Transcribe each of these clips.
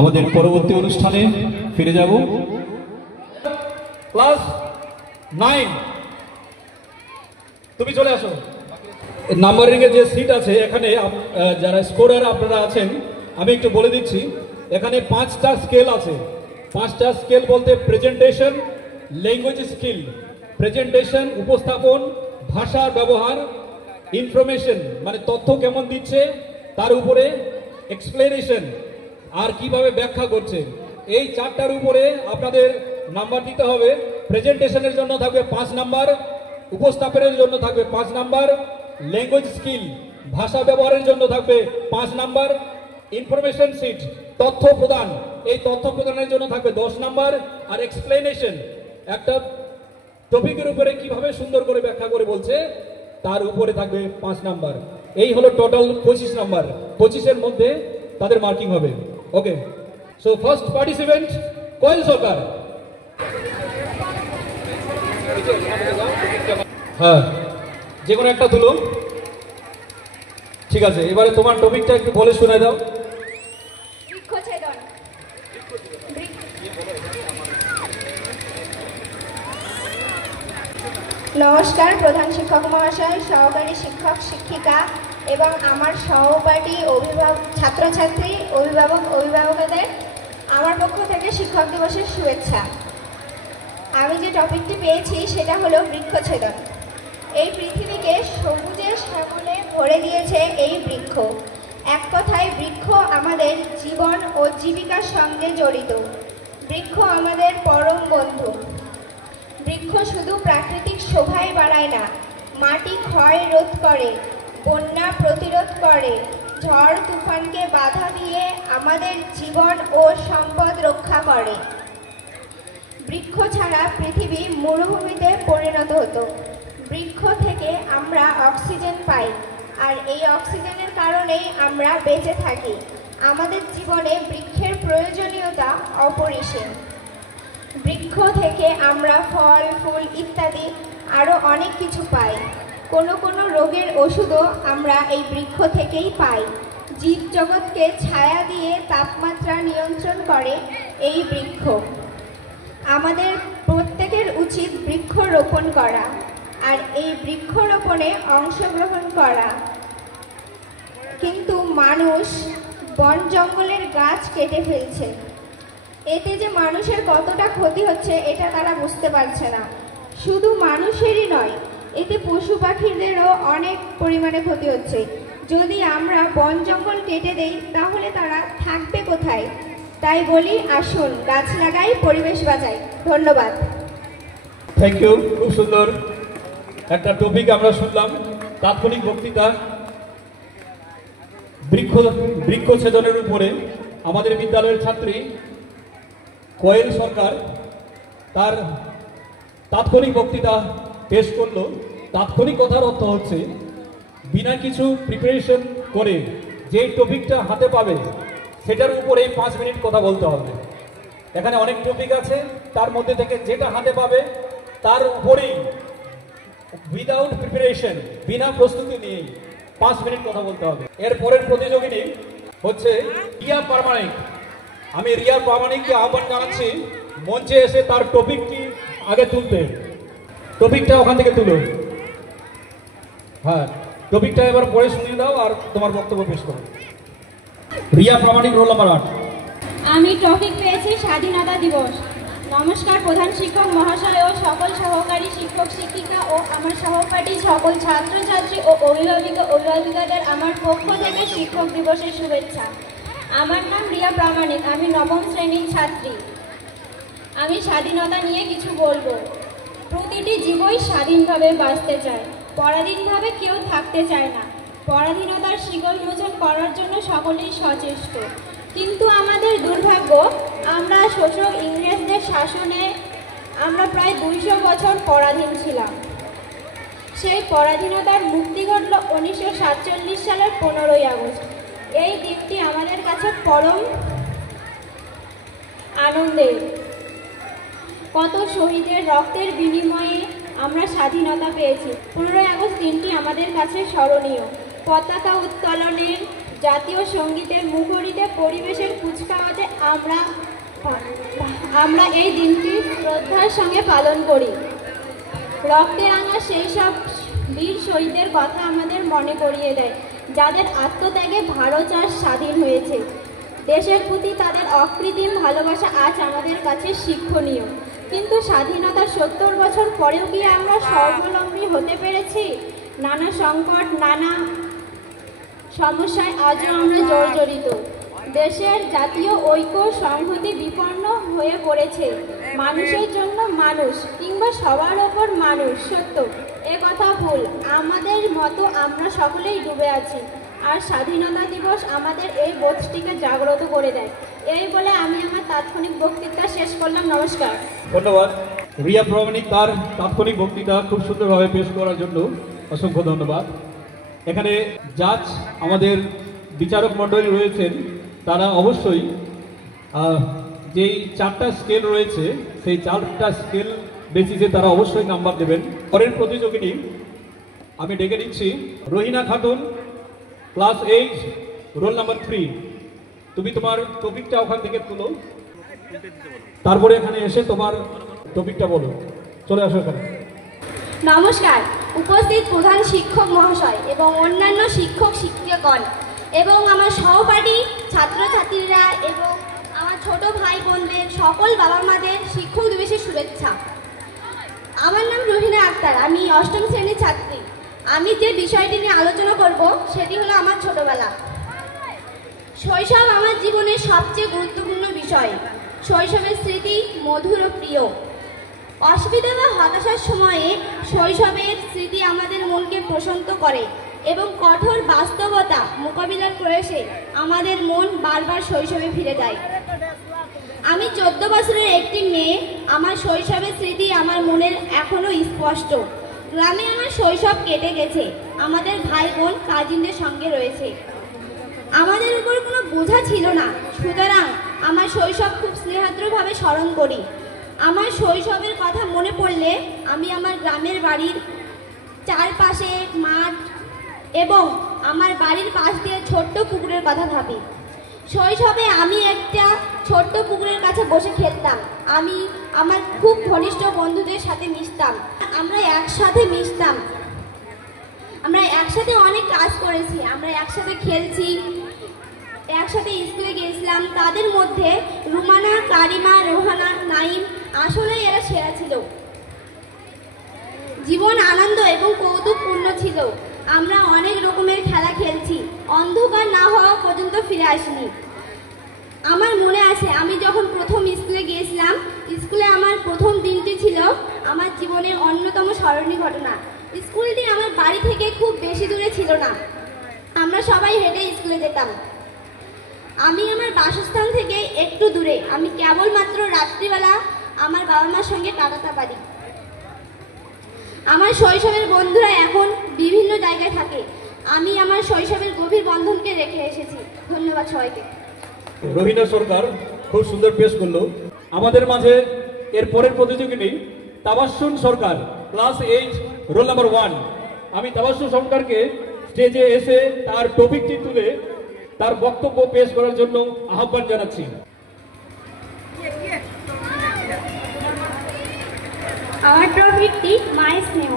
আমাদের পরবর্তী অনুষ্ঠানে ফিরে যাব। ক্লাস 9 তুমি চলে আসো। নাম্বারিং এর যে সিট আছে এখানে যারা স্কোরার আপনারা আছেন আমি একটু বলে দিচ্ছি। এখানে 5টা স্কেল আছে। 5টা স্কেল বলতে প্রেজেন্টেশন, ল্যাঙ্গুয়েজ স্কিল, প্রেজেন্টেশন উপস্থাপন, ভাষার ব্যবহার, ইনফরমেশন মানে তথ্য কেমন দিচ্ছে, তার উপরে এক্সপ্লেনেশন আর কিভাবে ব্যাখ্যা করছে। এই 4টার উপরে আপনাদের নাম্বার দিতে হবে। প্রেজেন্টেশনের জন্য থাকবে 5 নাম্বার, উপস্থাপনের জন্য থাকবে 5 নাম্বার, ল্যাঙ্গুয়েজ স্কিল ভাষা ব্যবহারের জন্য থাকবে 5 নাম্বার, ইনফরমেশন সিট তথ্য প্রদান, এই তথ্য প্রদানের জন্য থাকবে 10 নাম্বার, আর এক্সপ্লেনেশন একটা টপিকের উপরে কিভাবে সুন্দর করে ব্যাখ্যা করে বলছে তার উপরে থাকবে 5 নাম্বার। এই হলো টোটাল 25 নাম্বার। 25-এর মধ্যে তাদের মার্কিং হবে। ওকে, সো ফার্স্ট পার্টিসিপেন্ট কোয়েল সরকার। হ্যাঁ, যে কোনো একটা তুলো। ঠিক আছে, এবারে তোমার টপিকটা একটু বলে শোনায় দাও। নমস্কার প্রধান শিক্ষক মহাশয়, সহকারী শিক্ষক শিক্ষিকা এবং আমার সহপাঠী ছাত্রছাত্রী অভিভাবকদের আমার পক্ষ থেকে শিক্ষক দিবসের শুভেচ্ছা। আমি যে টপিকটি পেয়েছি সেটা হলো বৃক্ষছেদন। এই পৃথিবীকে সবুজের শ্যামলে ভরে দিয়েছে এই বৃক্ষ। এক কথায় বৃক্ষ আমাদের জীবন ও জীবিকার সঙ্গে জড়িত। বৃক্ষ আমাদের পরম বন্ধু। বৃক্ষ শুধু প্রাকৃতিক শোভাই বাড়ায় না, মাটি ক্ষয় রোধ করে, বন্যা প্রতিরোধ করে, ঝড় তুফানকে বাধা দিয়ে আমাদের জীবন ও সম্পদ রক্ষা করে। বৃক্ষ ছাড়া পৃথিবী মরুভূমিতে পরিণত হতো। বৃক্ষ থেকে আমরা অক্সিজেন পাই, আর এই অক্সিজেনের কারণেই আমরা বেঁচে থাকি। আমাদের জীবনে বৃক্ষের প্রয়োজনীয়তা অপরিসীম। বৃক্ষ থেকে আমরা ফল ফুল ইত্যাদি আরও অনেক কিছু পাই। কোনো রোগের ওষুধও আমরা এই বৃক্ষ থেকেই পাই। জীবজগৎকে ছায়া দিয়ে তাপমাত্রা নিয়ন্ত্রণ করে এই বৃক্ষ। আমাদের প্রত্যেকের উচিত বৃক্ষরোপণ করা আর এই বৃক্ষরোপণে অংশগ্রহণ করা। কিন্তু মানুষ বন জঙ্গলের গাছ কেটে ফেলছে। এতে যে মানুষের কতটা ক্ষতি হচ্ছে এটা তারা বুঝতে পারছে না। শুধু মানুষেরই নয়, এতে পশু পাখিদেরও অনেক পরিমাণে ক্ষতি হচ্ছে। যদি আমরা বন জঙ্গল কেটে দেই তাহলে তারা থাকবে কোথায়? তাই বলি, আসুন গাছ লাগাই, পরিবেশ বাঁচাই। ধন্যবাদ। Thank you. খুব সুন্দর একটা টপিক আমরা শুনলাম। তাৎক্ষণিক বক্তৃতা বৃক্ষছেদনের উপরে আমাদের বিদ্যালয়ের ছাত্রী কোয়েল সরকার তার তাৎক্ষণিক বক্তৃতা পেশ করলো। তাৎক্ষণিক কথার অর্থ হচ্ছে বিনা কিছু প্রিপারেশন করে যে টপিকটা হাতে পাবে সেটার উপরেই 5 মিনিট কথা বলতে হবে। এখানে অনেক টপিক আছে, তার মধ্যে থেকে যেটা হাতে পাবে তার উপরেই উইদাউট প্রিপারেশন বিনা প্রস্তুতি নিয়েই 5 মিনিট কথা বলতে হবে। এর পরের প্রতিযোগিনী হচ্ছে রিয়া প্রামাণিক। আমি রিয়া প্রামাণিককে আহ্বান জানাচ্ছি মঞ্চে এসে তার টপিকটি আগে তুলতে। টপিকটা ওখান থেকে তুলো। হ্যাঁ, টপিকটা এবার পড়ে শুনিয়ে দাও আর তোমার বক্তব্য পেশ করো। রিয়া প্রামাণিক, রোল নাম্বার 8। আমি টপিক পেয়েছি স্বাধীনতা দিবস। নমস্কার প্রধান শিক্ষক মহাশয় ও সকল সহকারী শিক্ষক শিক্ষিকা ও আমার সহপাঠী সকল ছাত্রছাত্রী ও অভিভাবিকাদের আমার পক্ষ থেকে শিক্ষক দিবসের শুভেচ্ছা। আমার নাম রিয়া প্রামাণিক, আমি 9ম শ্রেণীর ছাত্রী। আমি স্বাধীনতা নিয়ে কিছু বলবো। প্রতিটি জীবই স্বাধীনভাবে বাঁচতে চায়, পরাধীনভাবে কেউ থাকতে চায় না। পরাধীনতার শিকল মোচন করার জন্য সকলেই সচেষ্ট। কিন্তু আমাদের দুর্ভাগ্য, আমরা শোষক ইংরেজদের শাসনে আমরা প্রায় 200 বছর পরাধীন ছিলাম। সেই পরাধীনতার মুক্তি ঘটল 1947 সালের 15ই আগস্ট। এই দিনটি আমাদের কাছে পরম আনন্দের। কত শহীদের রক্তের বিনিময়ে আমরা স্বাধীনতা পেয়েছি। 15ই আগস্ট দিনটি আমাদের কাছে স্মরণীয়। পতাকা উত্তোলনের জাতীয় সঙ্গীতের মুখরিতে পরিবেশের কুচকাওয়াজে আমরা এই দিনটি শ্রদ্ধার সঙ্গে পালন করি। রক্তে রাঙা সেই সব বীর শহীদের কথা আমাদের মনে করিয়ে দেয়, যাদের আত্মত্যাগে ভারত আজ স্বাধীন হয়েছে। দেশের প্রতি তাদের অকৃত্রিম ভালোবাসা আজ আমাদের কাছে শিক্ষণীয়। কিন্তু স্বাধীনতার 70 বছর পরেও কি আমরা স্বাবলম্বী হতে পেরেছি? নানা সংকট, নানা সমস্যায় আজও আমরা জর্জরিত। দেশের জাতীয় ঐক্য সংহতি বিপন্ন হয়ে পড়েছে। মানুষের জন্য মানুষ কিংবা সবার ওপর মানুষ, সত্য এ কথা ভুল। আমাদের মতো আমরা সকলেই ডুবে আছি, আর স্বাধীনতা দিবস আমাদের এই বোধটিকে জাগ্রত করে দেয়। এই বলে আমি আমার তাৎক্ষণিক বক্তৃতা শেষ করলাম। নমস্কার। ধন্যবাদ রিয়া প্রামাণিক, তার তাৎক্ষণিক বক্তৃতা খুব সুন্দরভাবে পেশ করার জন্য অসংখ্য ধন্যবাদ। এখানে জাজ আমাদের বিচারক মণ্ডলী রয়েছেন, তারা অবশ্যই যেই 4টা স্কেল রয়েছে সেই 4টা স্কেল বেসিসে তারা অবশ্যই নাম্বার দেবেন। পরের প্রতিযোগিনী আমি ডেকে নিচ্ছি রহিনা খাতুন, ক্লাস 8, রোল নাম্বার 3। তুমি তোমার টপিকটা ওখান থেকে তুলো, তারপরে এখানে এসে তোমার টপিকটা বলো। চলে আসো এখানে। নমস্কার উপস্থিত প্রধান শিক্ষক মহাশয় এবং অন্যান্য শিক্ষক শিক্ষিকাগণ এবং আমার সহপাঠী ছাত্রছাত্রীরা এবং আমার ছোট ভাই বোনদের, সকল বাবা মাদের শিক্ষক দিবসের শুভেচ্ছা। আমার নাম রহিনা আক্তার, আমি 8ম শ্রেণীর ছাত্রী। আমি যে বিষয়টি নিয়ে আলোচনা করব সেটি হলো আমার ছোটবেলা। শৈশব আমার জীবনের সবচেয়ে গুরুত্বপূর্ণ বিষয়। শৈশবের স্মৃতি মধুর ও প্রিয়। অসুবিধা বা হতাশার সময়ে শৈশবের স্মৃতি আমাদের মনকে প্রশান্ত করে এবং কঠোর বাস্তবতা মোকাবিলার প্রয়াসে আমাদের মন বারবার শৈশবে ফিরে যায়। আমি 14 বছরের একটি মেয়ে। আমার শৈশবের স্মৃতি আমার মনের এখনো স্পষ্ট। গ্রামে আমার শৈশব কেটে গেছে। আমাদের ভাই বোন কাজিনদের সঙ্গে রয়েছে। আমাদের উপর কোনো বোঝা ছিল না, সুতরাং আমার শৈশব খুব স্নেহাদ্রভাবে স্মরণ করি। আমার শৈশবের কথা মনে পড়লে আমি আমার গ্রামের বাড়ির চারপাশে মাঠ এবং আমার বাড়ির পাশ দিয়ে ছোট্ট পুকুরের কথা ভাবি। শৈশবে আমি একটা ছোট্ট পুকুরের কাছে বসে খেলতাম। আমি আমার খুব ঘনিষ্ঠ বন্ধুদের সাথে মিশতাম। আমরা একসাথে মিশতাম, আমরা একসাথে অনেক কাজ করেছি, আমরা একসাথে খেলছি, একসাথে স্কুলে গিয়েছিলাম। তাদের মধ্যে রুমানা, কারিমা, রোহানা, নাইম, আসলে এরা সেরা ছিল। জীবন আনন্দ এবং কৌতুকপূর্ণ ছিল। আমরা অনেক রকমের খেলা খেলছি, অন্ধকার না হওয়া পর্যন্ত ফিরে আসিনি। আমার মনে আছে আমি যখন প্রথম স্কুলে গিয়েছিলাম, স্কুলে আমার প্রথম দিনটি ছিল আমার জীবনের অন্যতম স্মরণীয় ঘটনা। স্কুলটি আমার বাড়ি থেকে খুব বেশি দূরে ছিল না, আমরা সবাই হেঁটে স্কুলে যেতাম। আমি আমার বাসস্থান থেকে একটু দূরে। আমি কেবলমাত্র রাত্রিবেলা আমার বাবা মার সঙ্গে কাটাতে পারি। আমার শৈশবের বন্ধুরা এখন বিভিন্ন জায়গায় থাকে। আমি আমার শৈশবের গভীর বন্ধনকে রেখে এসেছি। ধন্যবাদ সবাইকে। রহিনা সরকার খুব সুন্দর পেশ করলো। আমাদের মাঝে এর পরের প্রতিযোগিনী তাবাসসুম সরকার, ক্লাস 8, রোল নাম্বার 1। আমি তাবাসসুম সরকারকে স্টেজে এসে তার টপিকটি তুলে তার বক্তব্য পেশ করার জন্য আহ্বান জানাচ্ছি। আমার টপিকটি মায়ের স্নেহ।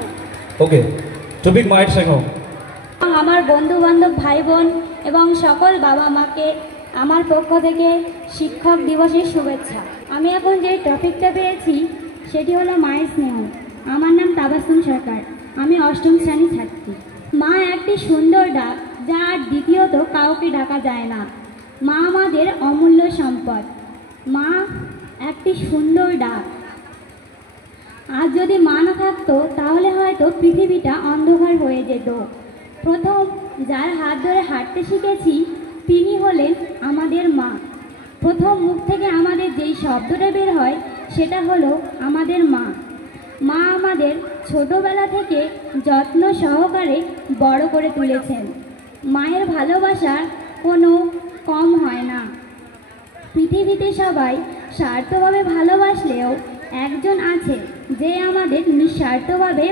ওকে, টপিক মায়ের স্নেহ। আমার বন্ধু বান্ধব, ভাই বোন এবং সকল বাবা মাকে আমার পক্ষ থেকে শিক্ষক দিবসের শুভেচ্ছা। আমি এখন যে টপিকটা পেয়েছি সেটি হলো মায়ের স্নেহ। আমার নাম তাবাসসুম সরকার, আমি 8ম শ্রেণীর ছাত্রী। মা একটি সুন্দর ডাক, যা আর দ্বিতীয়ত কাউকে ডাকা যায় না। মা আমাদের অমূল্য সম্পদ। মা একটি সুন্দর ডাক। আজ যদি মা না থাকতো তাহলে হয়তো পৃথিবীটা অন্ধকার হয়ে যেত। প্রথম যার হাত ধরে হাঁটতে শিখেছি তিনি হলেন আমাদের মা। প্রথম মুখ থেকে আমাদের যেই শব্দটা বের হয় সেটা হলো আমাদের মা। মা আমাদের ছোটবেলা থেকে যত্ন সহকারে বড় করে তুলেছেন। মায়ের ভালোবাসার কোনো কম হয় না। পৃথিবীতে সবাই স্বার্থভাবে ভালোবাসলেও একজন আছে যে আমাদের নিঃস্বার্থভাবে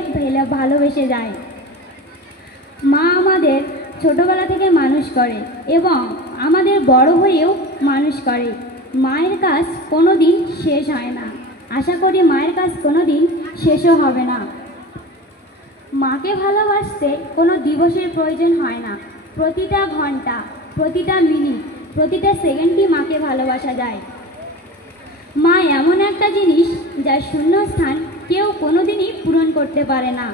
ভালোবেসে যায়। মা আমাদের ছোটবেলা থেকে মানুষ করে এবং আমাদের বড় হয়েও মানুষ করে। মায়ের কাজ কোনোদিন শেষ হয় না, আশা করি মায়ের কাজ কোনোদিন শেষও হবে না। মাকে ভালোবাসতে কোনো দিবসের প্রয়োজন হয় না, প্রতিটা ঘন্টা, প্রতিটা মিনিট, প্রতিটা সেকেন্ডই মাকে ভালোবাসা যায়। মা এমন একটা জিনিস যার শূন্যস্থান কেউ কোনোদিনই পূরণ করতে পারে না।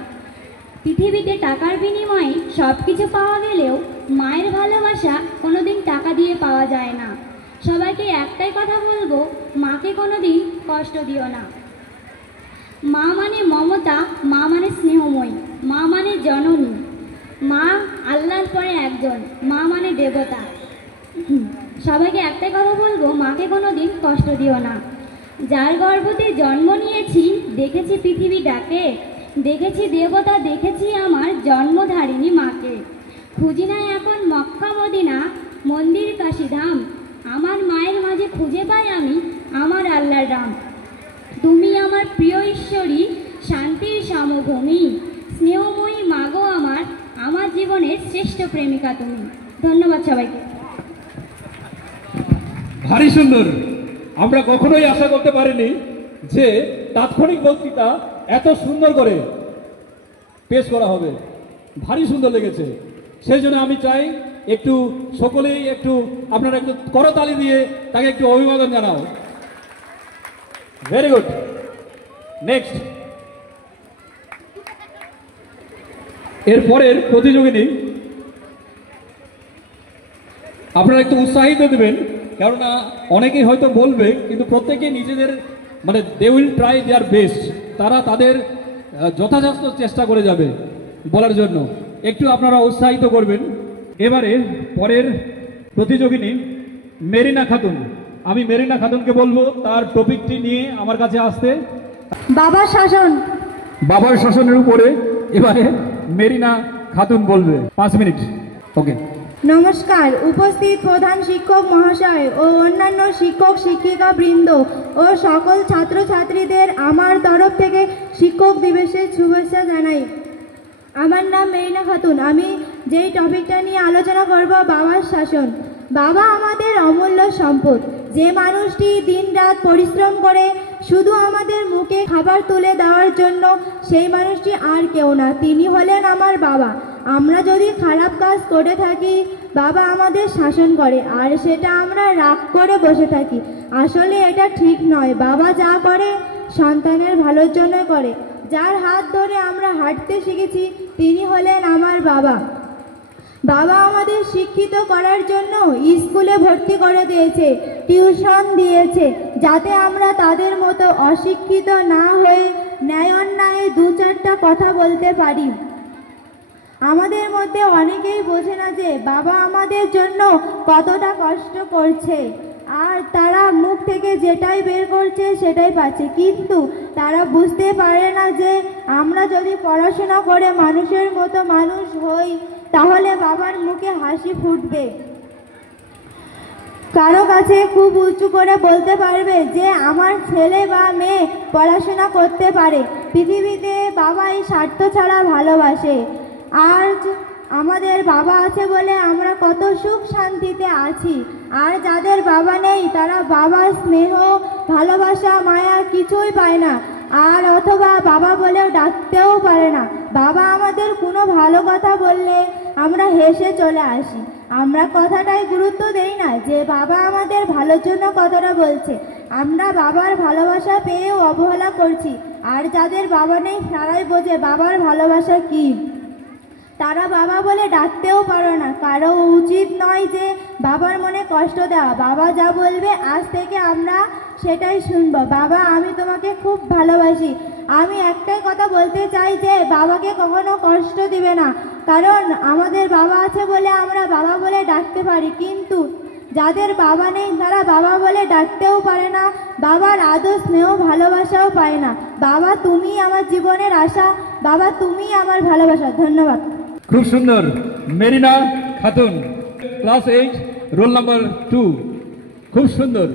পৃথিবীতে টাকার বিনিময়ে সব কিছু পাওয়া গেলেও মায়ের ভালোবাসা কোনোদিন টাকা দিয়ে পাওয়া যায় না। সবাইকে একটাই কথা বলবো, মাকে কোনোদিন কষ্ট দিও না। মা মানে মমতা, মা মানে স্নেহময়ী, মা মানে জননী, মা আল্লাহর পরে একজন, মা মানে দেবতা। সবাইকে একটাই কথা বলবো, মাকে কোনোদিন কষ্ট দিও না। যার গর্ভতে জন্ম নিয়েছি দেখেছি পৃথিবী ডাকে, দেখেছি দেবতা, দেখেছি আমার জন্মধারিণী মাকে। খুঁজি না এখন মক্কা মদিনা, মন্দির কাশীধাম, আমার মায়ের মাঝে খুঁজে পাই আমি আমার আল্লাহর রাম। তুমি আমার প্রিয় ঈশ্বরী, শান্তির সমভূমি, স্নেহময়ী মাগো আমার, আমার জীবনের শ্রেষ্ঠ প্রেমিকা তুমি। ধন্যবাদ সবাইকে। ভারী সুন্দর। আমরা কখনোই আশা করতে পারিনি যে তাৎক্ষণিক বক্তৃতা এত সুন্দর করে পেশ করা হবে। ভারী সুন্দর লেগেছে। সেই জন্য আমি চাই একটু সকলেই একটু আপনারা একটু করতালি দিয়ে তাকে একটু অভিবাদন জানাও। Very good. নেক্সট, এরপরের প্রতিযোগিনী আপনারা একটু উৎসাহিত দেবেন, কেননা অনেকেই হয়তো বলবে কিন্তু প্রত্যেকেই নিজেদের মানে they will try their best, তারা তাদের যথাযথ চেষ্টা করে যাবে বলার জন্য। একটু আপনারা উৎসাহিত করবেন। এবারে পরের প্রতিযোগিনী মেরিনা খাতুন। আমি মেরিনা খাতুনকে বলবো তার টপিকটি নিয়ে আমার কাছে আসতে। বাবার শাসন। বাবার শাসনের উপরে এবারে মেরিনা খাতুন বলবে। 5 মিনিট। ওকে। নমস্কার। উপস্থিত প্রধান শিক্ষক মহাশয় ও অন্যান্য শিক্ষক শিক্ষিকা বৃন্দ ও সকল ছাত্রছাত্রীদের আমার তরফ থেকে শিক্ষক দিবসের শুভেচ্ছা জানাই। আমার নাম মেরিনা খাতুন। আমি যেই টপিকটা নিয়ে আলোচনা করব, বাবার শাসন। বাবা আমাদের অমূল্য সম্পদ। যে মানুষটি দিনরাত পরিশ্রম করে শুধু আমাদের মুখে খাবার তুলে দেওয়ার জন্য, সেই মানুষটি আর কেউ না, তিনি হলেন আমার বাবা। আমরা যদি খারাপ কাজ করে থাকি, বাবা আমাদের শাসন করে, আর সেটা আমরা রাগ করে বসে থাকি। আসলে এটা ঠিক নয়। বাবা যা করে সন্তানের ভালোর জন্য করে। যার হাত ধরে আমরা হাঁটতে শিখেছি তিনি হলেন আমার বাবা। বাবা আমাদের শিক্ষিত করার জন্য স্কুলে ভর্তি করে দিয়েছে, টিউশন দিয়েছে, যাতে আমরা তাদের মতো অশিক্ষিত না হয়ে ন্যায় অন্যায়ে 2-4টা কথা বলতে পারি। আমাদের মধ্যে অনেকেই বোঝে না যে বাবা আমাদের জন্য কতটা কষ্ট করছে, আর তারা মুখ থেকে যেটাই বের করছে সেটাই পাচ্ছে, কিন্তু তারা বুঝতে পারে না যে আমরা যদি পড়াশোনা করে মানুষের মতো মানুষ হই, তাহলে বাবার মুখে হাসি ফুটবে। কারো কাছে খুব উঁচু করে বলতে পারবে যে আমার ছেলে বা মেয়ে পড়াশোনা করতে পারে। পৃথিবীতে বাবাই স্বার্থ ছাড়া ভালোবাসে। আজ আমাদের বাবা আছে বলে আমরা কত সুখ শান্তিতে আছি, আর যাদের বাবা নেই তারা বাবার স্নেহ, ভালোবাসা, মায়া কিছুই পায় না, আর অথবা বাবা বলেও ডাকতেও পারে না। বাবা আমাদের কোনো ভালো কথা বললে আমরা হেসে চলে আসি। আমরা কথাটাই গুরুত্ব দেই না যে বাবা আমাদের ভালোর জন্য কথাটা বলছে। আমরা বাবার ভালোবাসা পেয়েও অবহেলা করছি, আর যাদের বাবা নেই তারাই বোঝে বাবার ভালোবাসা কি। তারা বাবা বলে ডাকতেও পারো না। কারো উচিত নয় যে বাবার মনে কষ্ট দেওয়া। বাবা যা বলবে আজ থেকে আমরা সেটাই শুনবো। বাবা, আমি তোমাকে খুব ভালোবাসি। আমি একটাই কথা বলতে চাই যে বাবাকে কখনো কষ্ট দিবে না, কারণ আমাদের বাবা আছে বলে আমরা বাবা বলে ডাকতে পারি, কিন্তু যাদের বাবা নেই তারা বাবা বলে ডাকতেও পারে না, বাবার আদর স্নেহ ভালোবাসাও পায় না। বাবা, তুমি আমার জীবনের আশা। বাবা, তুমি আমার ভালোবাসা। ধন্যবাদ। খুব সুন্দর। Marina Khatun, class 8, roll number 2। খুব সুন্দর।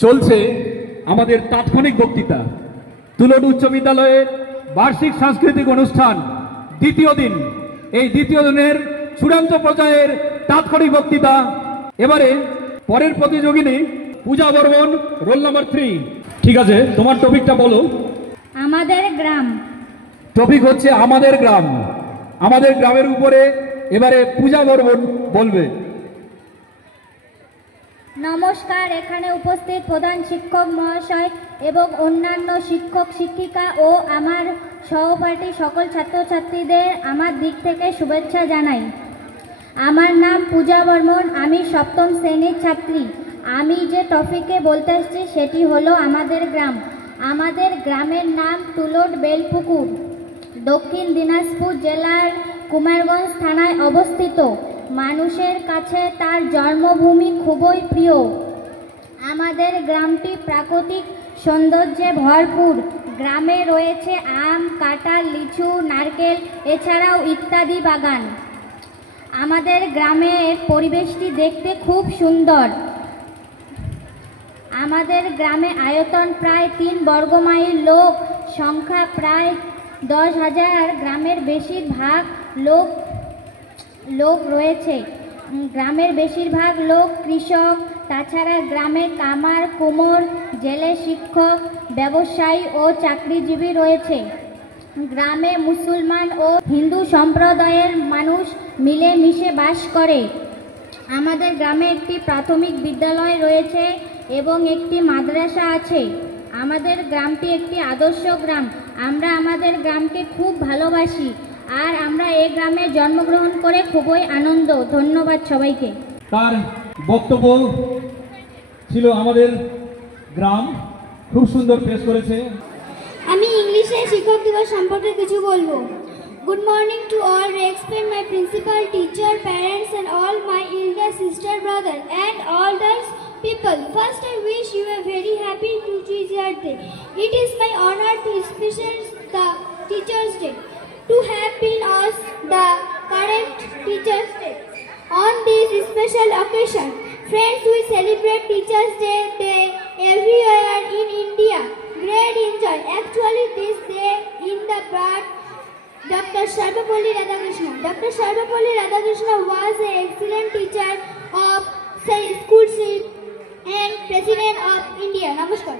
চলছে আমাদের তাৎক্ষণিক বক্তৃতা। তুলট উচ্চ বিদ্যালয়ের বার্ষিক সাংস্কৃতিক অনুষ্ঠান দ্বিতীয় দিন। এই দ্বিতীয় দিনের চূড়ান্ত পর্যায়ের তাৎক্ষণিক বক্তৃতা। এবারে পরের প্রতিযোগিনী পূজা বর্মন, রোল নাম্বার 3। ঠিক আছে, তোমার টপিকটা বলো। আমাদের গ্রাম। টপিক হচ্ছে আমাদের গ্রাম। আমাদের গ্রামের উপরে এবারে পূজা বর্মন বলবে। নমস্কার, এখানে উপস্থিত প্রধান শিক্ষক মহাশয় এবং অন্যান্য শিক্ষক শিক্ষিকা ও আমার সহপাঠী সকল ছাত্রছাত্রীদের আমার দিক থেকে শুভেচ্ছা জানাই। আমার নাম পূজা বর্মন, আমি 7ম শ্রেণীর ছাত্রী। আমি যে টপিকে বলতে এসেছি সেটি হলো আমাদের গ্রাম। আমাদের গ্রামের নাম তুলট বেলপুকুর, দক্ষিণ দিনাজপুর জেলার কুমারগঞ্জ থানায় অবস্থিত। মানুষের কাছে তার জন্মভূমি খুবই প্রিয়। আমাদের গ্রামটি প্রাকৃতিক সৌন্দর্যে ভরপুর। গ্রামে রয়েছে আম, কাঁঠাল, লিচু, নারকেল এছাড়াও ইত্যাদি বাগান। আমাদের গ্রামের পরিবেশটি দেখতে খুব সুন্দর। আমাদের গ্রামে আয়তন প্রায় 3 বর্গমাইল, লোক সংখ্যা প্রায় 10,000। গ্রামের বেশিরভাগ লোক রয়েছে। গ্রামের বেশিরভাগ লোক কৃষক। তাছাড়া গ্রামে কামার, কুমোর, জেলে, শিক্ষক, ব্যবসায়ী ও চাকরিজীবী রয়েছে। গ্রামে মুসলমান ও হিন্দু সম্প্রদায়ের মানুষ মিলেমিশে বাস করে। আমাদের গ্রামে একটি প্রাথমিক বিদ্যালয় রয়েছে এবং একটি মাদ্রাসা আছে। আমাদের গ্রামটি একটি আদর্শ গ্রাম। আমরা আমাদের গ্রামকে খুব ভালোবাসি আর আমরা এই গ্রামে জন্মগ্রহণ করে খুবই আনন্দ। ধন্যবাদ সবাইকে। তার বক্তব্য ছিল আমাদের গ্রাম, খুব সুন্দর পেশ করেছে। আমি ইংলিশে শিক্ষক দিবস সম্পর্কে কিছু বলবো। Good morning to all. Respect my principal, teacher, parents and all my elder sister, brother and all the people. First, I wish you a very happy Teachers' Day. It is my honor to special the Teachers' Day to have been us the current Teachers' Day. On this special occasion, friends, we celebrate Teachers' Day everywhere in India. Great enjoy. Actually, this day in the birth Dr. Sarvapalli Radhakrishnan. Dr. Sarvapalli Radhakrishnan was an excellent teacher of school and President of India. Namaskar.